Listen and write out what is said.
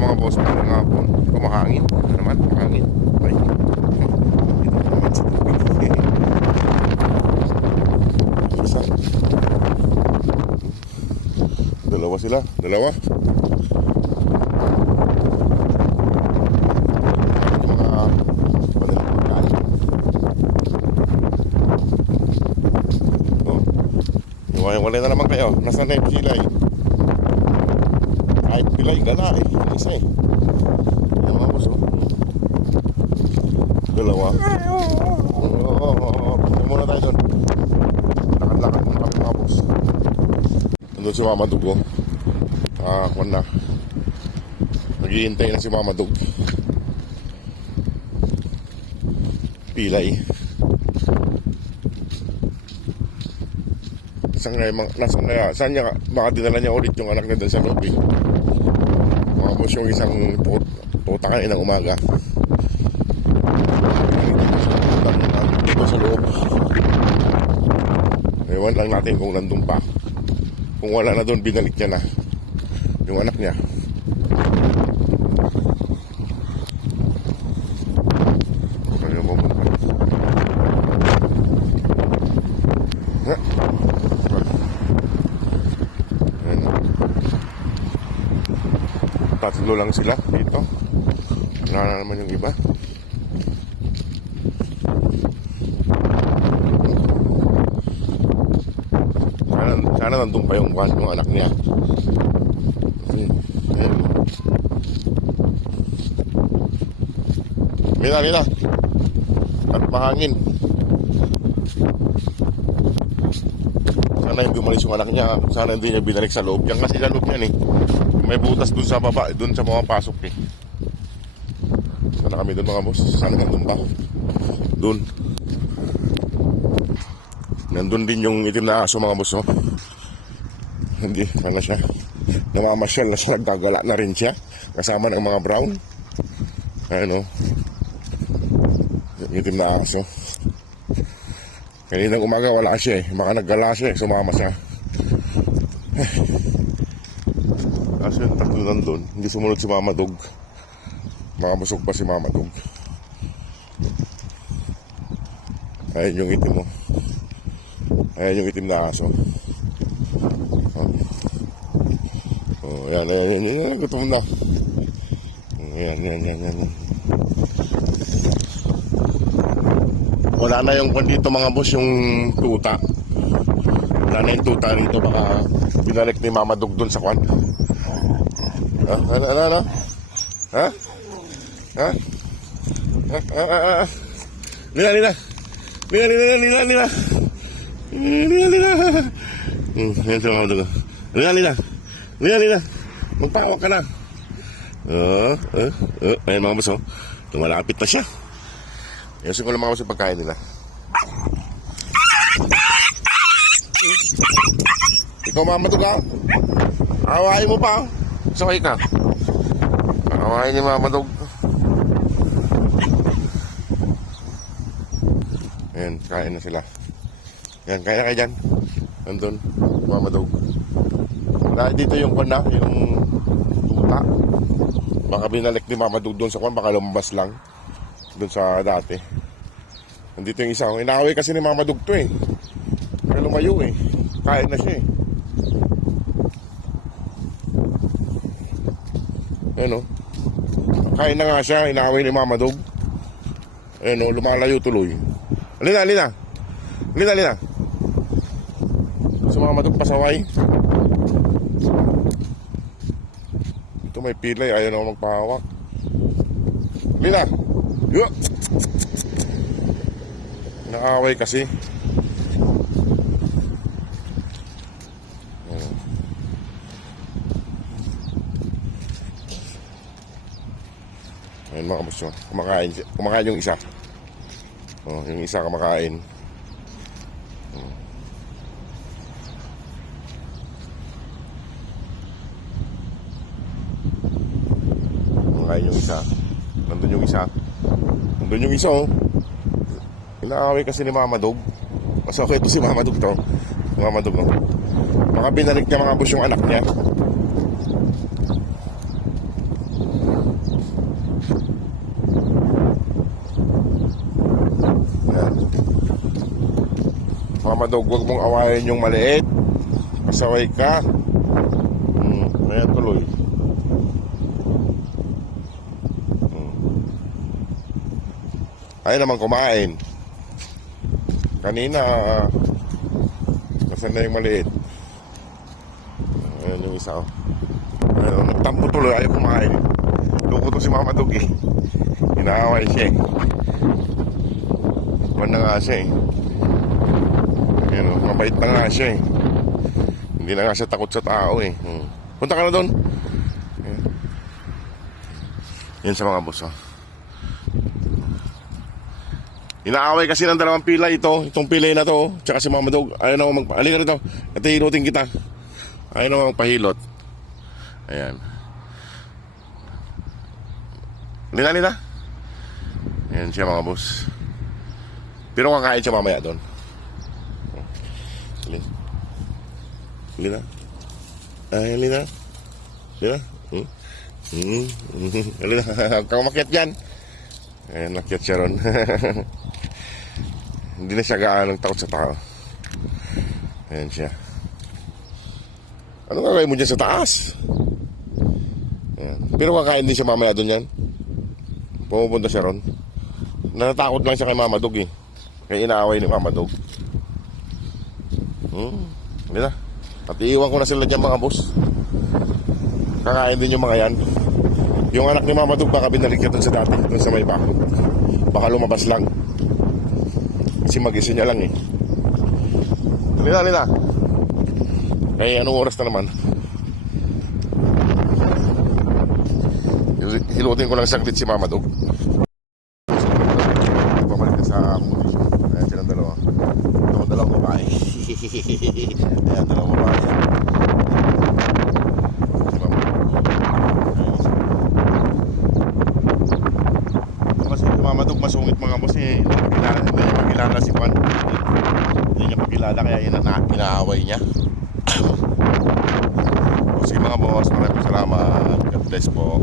mga boss, mga hapon. Kumahangin. Ano naman, mahangin. Ay. Isa. Dalawa sila. Dalawa. Yung mga madalang pagkain. Wala na naman kayo. Nasaan na yung pilay? Kahit pilay, gala eh. Yung isa eh. Yung mga boss, oh. Dalawa. Punta muna tayo doon. Lakad-lakad muna kami mga boss. Nandun si Mama Dug, oh. Kwan na. Naghihintay na si Mama Dug. Pilay. Saan niya, baka dinala niya ulit yung anak niya doon sa loob eh. Mga boss, yung isang puta kanina ng umaga. Dito sa loob. Ewan lang natin kung nandun pa. Kung wala na doon, binalik niya na yung anak niya. Ano mo ba? Tatlo lang sila dito. Wala na naman yung iba. Sana nandun pa yung anak niya. Ayan. Mira. At mahangin. Sana hindi umalis yung anak niya. Sana hindi niya binalik sa loob. Yan kasi sa loob yan eh. May butas dun sa baba, dun sa mga pasok eh. Sana kami dun mga boss. Sana nandun pa. Dun. Nandun din yung itim na aso mga boss, oh. Hindi, ano siya. Namamasyal na siya, nagdagala na rin siya. Kasama ng mga brown. Ayun, oh. Yung itim na aso. Kaninang umaga wala siya eh. Baka naggala siya eh, sumama siya. Kaso yung tatlo nandun, hindi sumunod si Mama Dug. Makabusog pa si Mama Dug. Ayun yung itim mo. Ayun yung itim na aso. Yan. Gutom na. Yan. Wala na yung kung dito mga boss, yung tuta. Wala na yung tuta rito. Baka binalik ni Mama Dug dun sa kwan. Ano? Ha? Lina. Yan sa Mama Dug. Lina. Magpawak ka na. Ayan mga boss, oh. Lumalapit na siya. Ayusin ko lang mga boss yung pagkain nila. Ikaw Mama Dug, ha? Awahin mo pa, oh. Sakay ka. Awahin ni Mama Dug. Ayan, kain na sila. Ayan, kain na kayo dyan. Nandun, Mama Dug. Dahil dito yung kwan na, yung tuta. Baka binalik ni Mama Dug doon sa kwan, baka lumabas lang doon sa dati. Nandito yung isa. Inaaway kasi ni Mama Dug to eh. Kaya lumayo eh. Kain na siya eh. Ayan o. Kain na nga siya. Inaaway ni Mama Dug. Ayan o. Lumalayo tuloy. Lina. Si Mama Dug pasaway. Ito may pilay. Ayaw na magpahawak. Lina. Yo. Naaway kasi. Ayun mga boss, kumakain yung isa. Yung isa kumakain. Kumakain yung isa. Nandun yung isa, oh. Inaaway kasi ni Mama Dug. Mas okay ito si Mama Dug to. Mama Dug, oh. Baka binalik niya mga boss yung anak niya. Mama Dog, huwag mong awayin yung maliit. Pasaway ka. Ayan tuloy. Ayaw naman kumain. Kanina, nasan na yung maliit. Ayan yung isa. Ayan, nagtampo tuloy, ayaw kumain. Loko to si Mama Dog eh. Inaaway siya eh. Kuwan na nga siya eh. Ayan o, mabait na nga siya eh. Hindi na nga siya takot sa tao eh. Punta ka na doon. Ayan. Yan sa mga boss oh. Inaaway kasi ng dalawang pila ito. Itong pilay na to. Tsaka si Mama Dog. Ayaw na ako Halika rito. Ito hilutin kita. Ayaw na ako magpahilot. Ayan. Lina. Ayan siya mga boss. Pero kakain siya mamaya doon. Lina. Lina. Lina. Kau makiat dyan. Ayan, nakiat siya ron. Hindi na siya gaanong takot sa tao. Ayan siya. Ano gagawin mo dyan sa taas? Ayan. Pero kakain din siya mamaya doon yan. Pumupunta siya ron. Natatakot lang siya kay Mama Dog eh. Kaya inaaway ni Mama Dog. Hindi na. At iiwan ko na sila dyan mga boss. Kakain din yung mga yan. Yung anak ni Mama Dog baka binalik niya doon sa dati. Doon sa may bako. Baka lumabas lang. Kasi mag-isa niya lang eh. Lina. Eh, anong oras na naman? Hilutin ko lang saglit si Mama Dog. Pabalik na sa accommodation. Ayan silang dalawa. Dalawang babae. Ayan, dalawang babae. Kasi si Mama Dog masungit mga boss eh. Hindi niya pagkilala si Juan. Hindi niya pagkilala kaya inaaway niya. Sige mga boss, maraming salamat. God bless po.